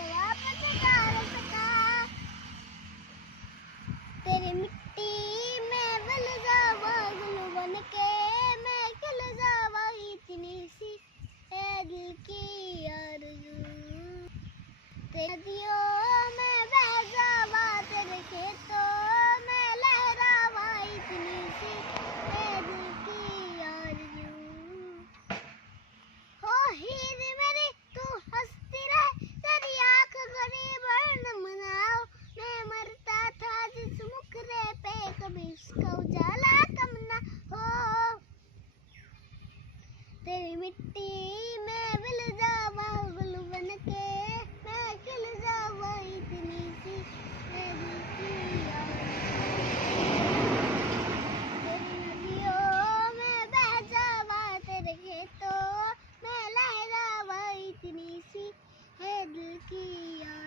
तो वापस उतार सका। तेरी मिट्टी में मिल जावा गुल बन के, मैं खिल जावा इतनी सी है दिल की आरज़ू। तेरी नदियों में बह जावा, तेरे खेतों में लहरावा इतनी सी है दिल की आरज़ू। हो हीर मेरी तू हंसती रहे, तेरी आँख गरीब न मनाओ। मैं मरता था जिस मुखरे पे, कभी उसका उजाला कम न हो। तेरी मिट्टी में मिल जावा गुल बन के, मैं खिल जावा इतनी सी है दिल की आरज़ू। तेरी नदियों में बह जावा, तेरे खेतों में लहरावा इतनी सी है दिल की आरज़ू।